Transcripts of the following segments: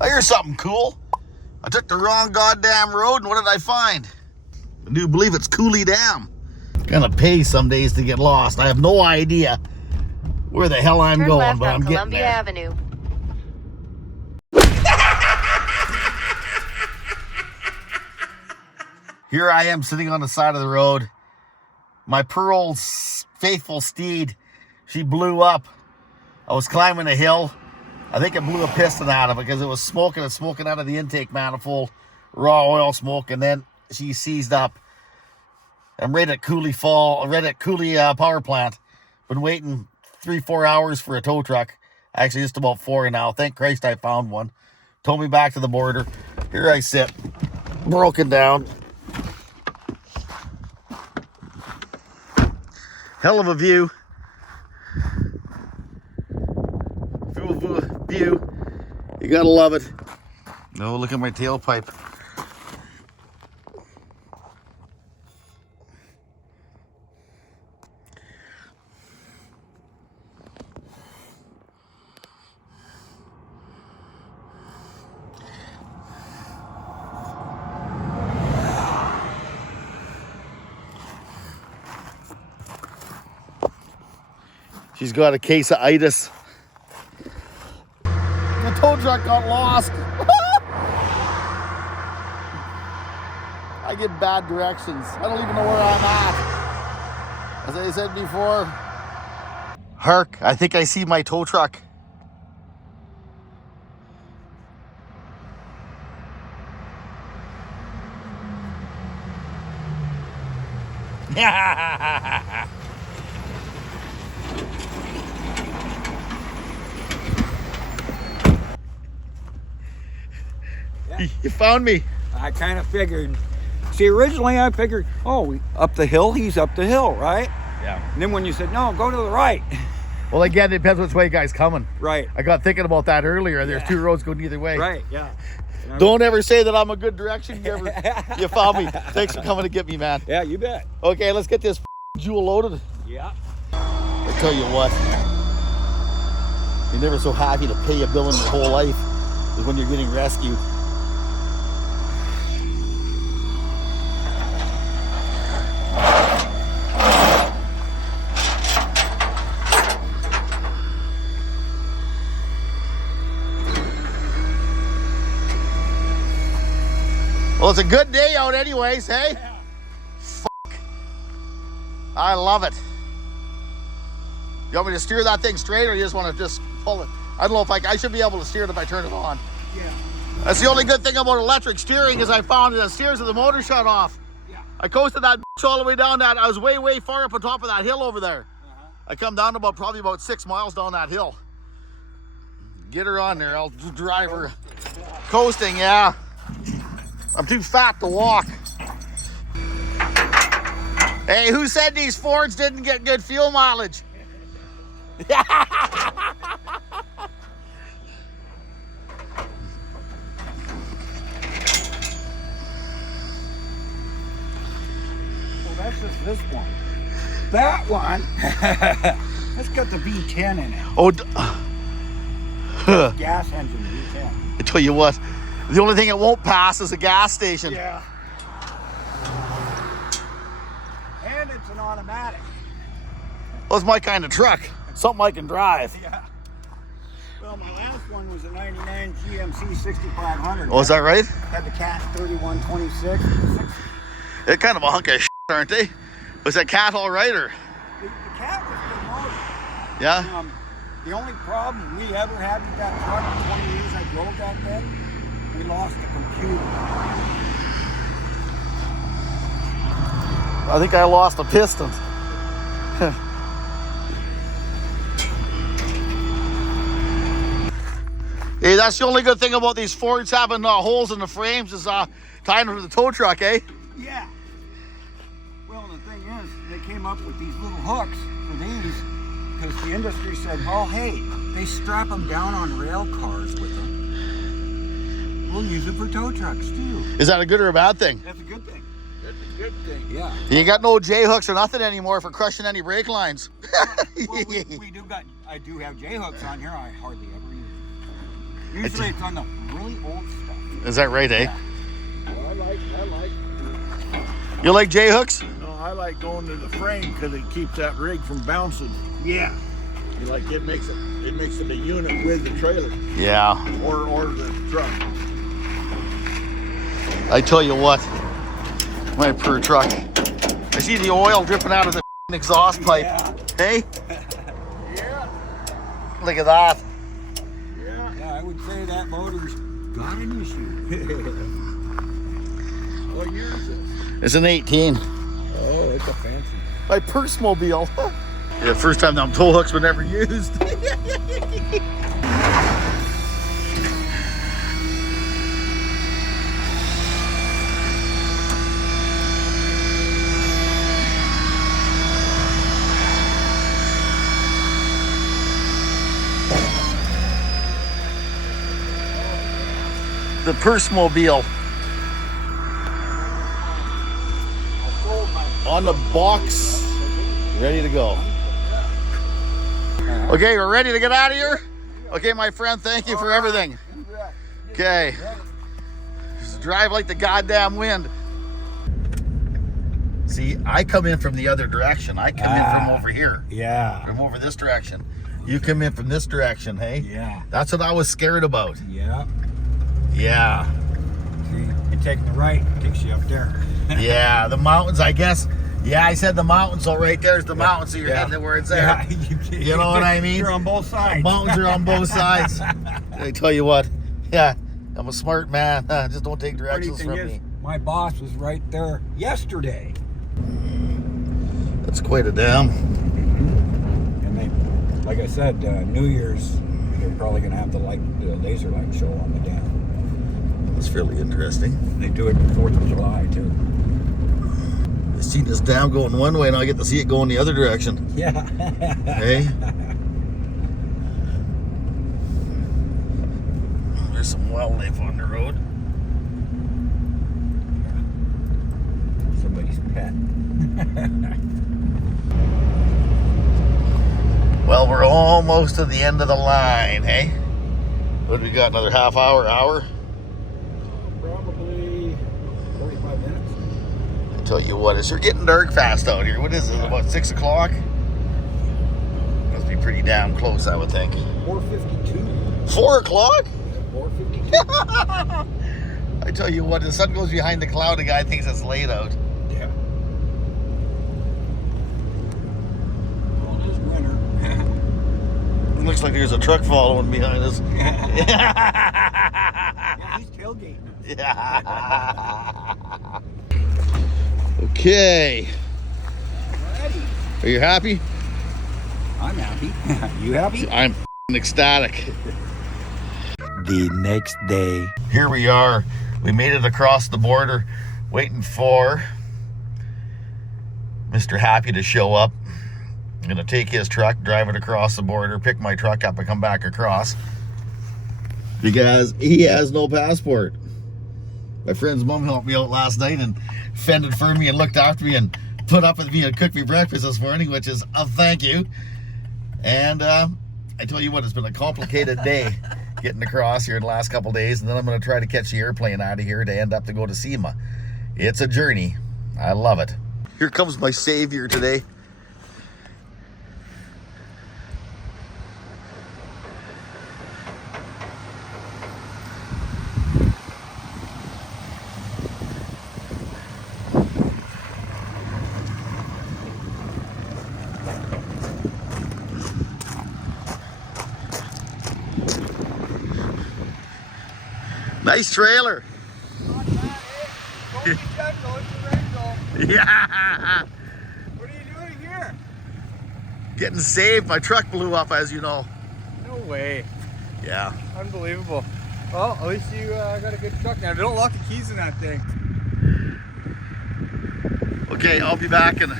I hear something cool. I took the wrong goddamn road, and what did I find? I do believe it's Cooley Dam. Gonna pay some days to get lost. I have no idea where the hell I'm going, left but on I'm getting Columbia there. Avenue. Here I am sitting on the side of the road. My poor old faithful steed, she blew up. I was climbing a hill. I think it blew a piston out of it because it was smoking and smoking out of the intake manifold, raw oil smoke, and then she seized up. I'm right at Cooley power plant. Been waiting 3-4 hours for a tow truck. Actually, just about 4 now. Thank Christ I found one. Towed me back to the border. Here I sit, broken down. Hell of a view. View. You gotta love it. Oh, look at my tailpipe. She's got a case of itis. The tow truck got lost. I get bad directions. I don't even know where I'm at. As I said before. Hark, I think I see my tow truck. You found me. I kind of figured. See, originally I figured, oh, up the hill, he's up the hill, right? Yeah. And then when you said, no, go to the right. Well, again, it depends which way guy's coming. Right. I got thinking about that earlier. There's 2 roads going either way. Right, yeah. Don't ever say that I'm a good direction giver. You found me. Thanks for coming to get me, man. Yeah, you bet. Okay, let's get this jewel loaded. Yeah. I tell you what, you're never so happy to pay a bill in your whole life as when you're getting rescued. Well, it's a good day out anyways, hey? Yeah. Fuck. I love it. You want me to steer that thing straight, or you just want to just pull it? I don't know if I should be able to steer it if I turn it on. Yeah. That's the only good thing about electric steering is I found that it steers with the motor shut off. Yeah. I coasted that bitch all the way down that. I was way far up on top of that hill over there. I come down probably about 6 miles down that hill. Get her on there. I'll drive her. Coasting, yeah. I'm too fat to walk. Hey, who said these Fords didn't get good fuel mileage? Well, that's just this one. That one, that's got the V10 in it. Oh, Gas engine V10. I tell you what, the only thing it won't pass is a gas station. Yeah. And it's an automatic. Well, it's my kind of truck. Something I can drive. Yeah. Well, my last one was a 99 GMC 6500. Oh, is that right? Had the cat 3126. They're kind of a hunk of shit, aren't they? Was that cat all right, or? The cat was promoted. Yeah? The only problem we ever had with that truck in 20 years I drove that thing, we lost the computer. I think I lost a piston. Hey, that's the only good thing about these Fords having holes in the frames is tying them to the tow truck, eh? Yeah. Well, the thing is, they came up with these little hooks for these because the industry said, oh, hey, they strap them down on rail cars with them. We'll use it for tow trucks, too. Is that a good or a bad thing? That's a good thing. That's a good thing, yeah. You got no J-hooks or nothing anymore for crushing any brake lines. Well, I do have J-hooks on here. I hardly ever use them. Usually it's on the really old stuff. Is that right, eh? Yeah. Well, I like. You like J hooks? No, I like going to the frame because it keeps that rig from bouncing. Yeah. Like it makes it a unit with the trailer Yeah. or the truck. I tell you what, my per truck. I see the oil dripping out of the exhaust pipe. Yeah. Hey, Yeah. look at that. Yeah. Yeah, I would say that motor's got an issue. What year is it? It's an 18. Oh, it's a fancy. My purse mobile. Yeah, first time them tow hooks were never used. The purse mobile. On the box, ready to go. Okay, we're ready to get out of here. Okay, my friend, thank you for everything. Okay, just drive like the goddamn wind. See, I come in from the other direction. I come in from over here, Yeah. from over this direction. You come in from this direction, hey? Yeah. That's what I was scared about. Yeah. Yeah, See, and taking the right takes you up there. yeah, the mountains, I guess. Yeah, I said the mountains, so right there's the mountains, so you're heading to where it's there. Yeah, You know what I mean? You're on both sides. Mountains are on both sides. I tell you what, yeah, I'm a smart man. Just don't take Funny directions thing from is, me. my boss was right there yesterday. That's quite a dam. And they, like I said, New Year's, they're probably going to have the laser light show on the dam. That's fairly interesting. They do it the 4th of July, too. I see this dam going one way, and I get to see it going the other direction. Yeah. Hey? There's some wildlife on the road. Somebody's pet. Well, we're almost to the end of the line, hey? What do we got, another half hour, hour? Probably 45 minutes. I tell you what, it's getting dark fast out here. What is it, about 6 o'clock? Must be pretty damn close, I would think. 4:52. 4 o'clock? 4:52. I tell you what, the sun goes behind the cloud, the guy thinks it's late out. Yeah. Well, it is winter. It looks like there's a truck following behind us. Yeah, he's tailgating. Yeah. Okay. Alrighty. Are you happy? I'm happy. You happy? I'm ecstatic. The next day. Here we are. We made it across the border, waiting for Mr. Happy to show up. I'm gonna take his truck, drive it across the border, pick my truck up and come back across because he has no passport. My friend's mom helped me out last night and fended for me and looked after me and put up with me and cooked me breakfast this morning, which is a thank you. And I tell you what, it's been a complicated day getting across here in the last couple days, and then I'm going to try to catch the airplane out of here to end up to go to SEMA. It's a journey. I love it. Here comes my savior today. Nice trailer. Yeah. What are you doing here? Getting saved. My truck blew up, as you know. No way. Yeah. Unbelievable. Well, at least you got a good truck now. Don't lock the keys in that thing. Okay, I'll be back and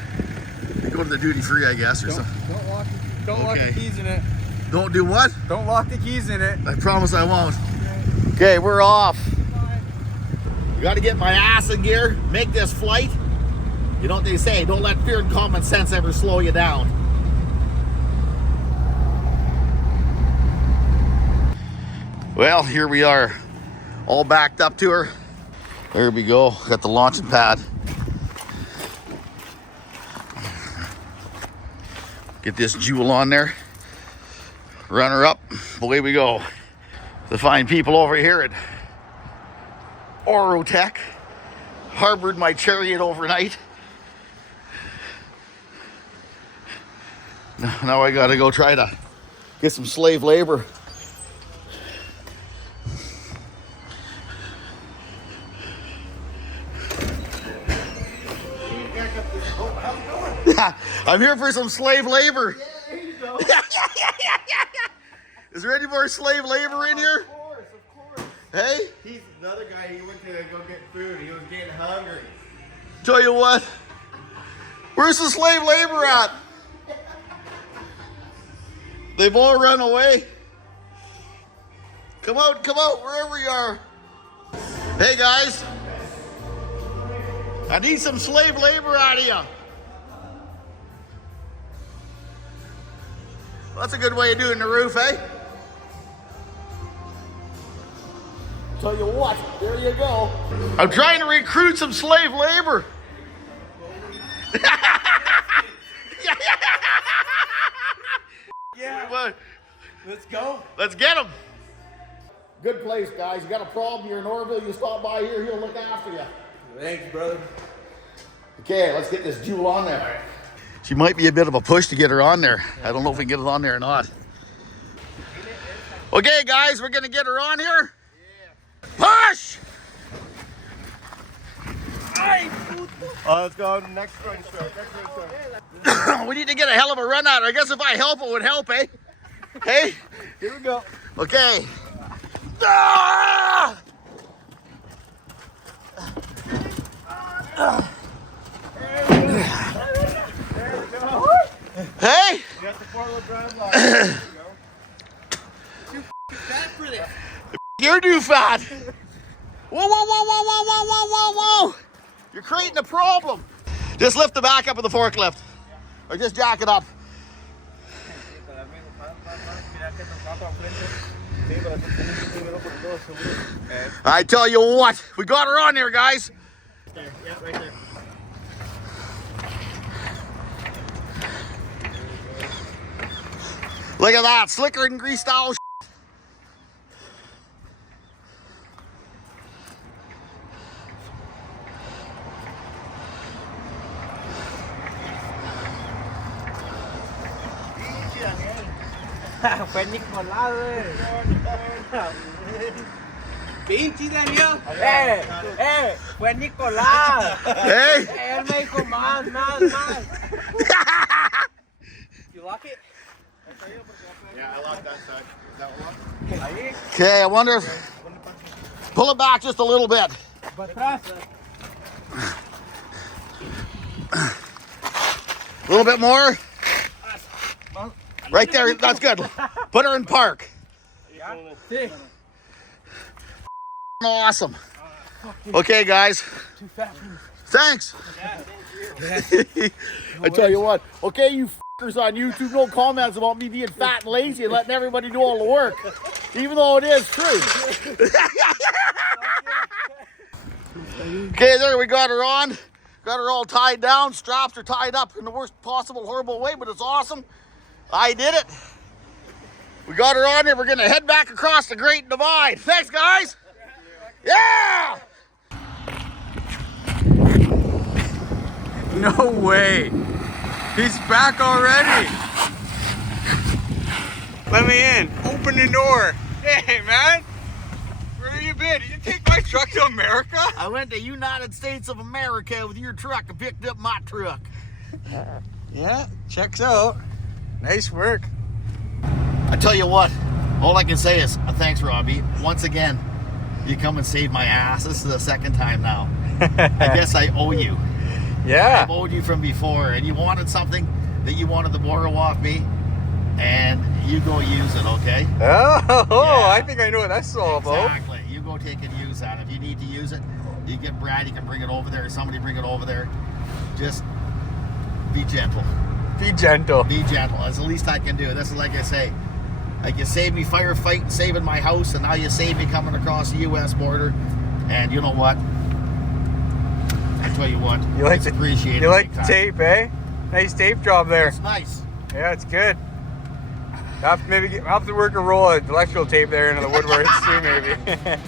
go to the duty free, I guess, or something. Don't lock Okay. the keys in it. Don't do what? Don't lock the keys in it. I promise I won't. Okay, we're off. You got to get my ass in gear, make this flight. You know what they say, don't let fear and common sense ever slow you down. Well, here we are. all backed up to her. There we go. Got the launching pad. Get this jewel on there. Run her up. Away we go. The fine people over here at Orotech harbored my chariot overnight. Now I gotta go try to get some slave labor. I'm here for some slave labor. Yeah, there you go. Is there any more slave labor in here? Of course. Hey? He's another guy, he went to go get food. He was getting hungry. Tell you what. Where's the slave labor at? They've all run away. Come out, wherever you are. Hey guys. I need some slave labor out of you. That's a good way of doing the roof, eh? Tell you what, there you go. I'm trying to recruit some slave labor. Yeah. Let's go. Let's get him. Good place, guys. You got a problem, you're in Orville, you stop by here, he'll look after you. Thanks, brother. Okay, let's get this jewel on there. She might be a bit of a push to get her on there. I don't know if we can get it on there or not. Okay, guys, we're gonna get her on here. Push! Let's go next run start. We need to get a hell of a run out. I guess if I help, it would help, eh? Hey? Here we go. Okay. Ah! Hey? You got the 4-wheel drive line. There you go. Too fat for this. You're too fat. Whoa. You're creating a problem. Just lift the back up of the forklift. Or just jack it up. I tell you what, we got her on there, guys. Yeah, right there. Look at that, slicker and grease style. Fue Nicolás, Pinche Daniel. Fue Nicolás. Hey. Él me dijo más. You lock it? Yeah, I locked that side. Is that one? Okay, I wonder if... Pull it back just a little bit. A little bit more. Right there, that's good. Put her in park. Awesome. Okay, guys. Thanks. I tell you what. Okay, you fuckers on YouTube, no comments about me being fat and lazy and letting everybody do all the work, even though it is true. Okay, there we got her on. Got her all tied down. Straps are tied up in the worst possible, horrible way, but it's awesome. I did it. We got her on there. We're gonna head back across the Great Divide. Thanks, guys. Yeah! No way. He's back already. Let me in. Open the door. Hey, man. Where have you been? Did you take my truck to America? I went to United States of America with your truck and picked up my truck. Yeah, checks out. Nice work. I tell you what, all I can say is thanks, Robbie. Once again, you come and saved my ass. This is the second time now. I guess I owe you. Yeah. I've owed you from before, and you wanted something that you wanted to borrow off me, and you go use it, okay? Oh, Yeah. I think I know what that's all about. Exactly. You go take and use that. If you need to use it, you get Brad, you can bring it over there, or somebody bring it over there. Just be gentle. Be gentle. Be gentle. That's the least I can do. This is like I say, Like, you saved me firefighting, saving my house, and now you saved me coming across the U.S. border. And you know what? I tell you what, You like it's the, appreciated. you like big the time. tape, eh? Nice tape job there. It's nice. Yeah, it's good. I'll have to work a roll of electrical tape there into the woodworks too, maybe.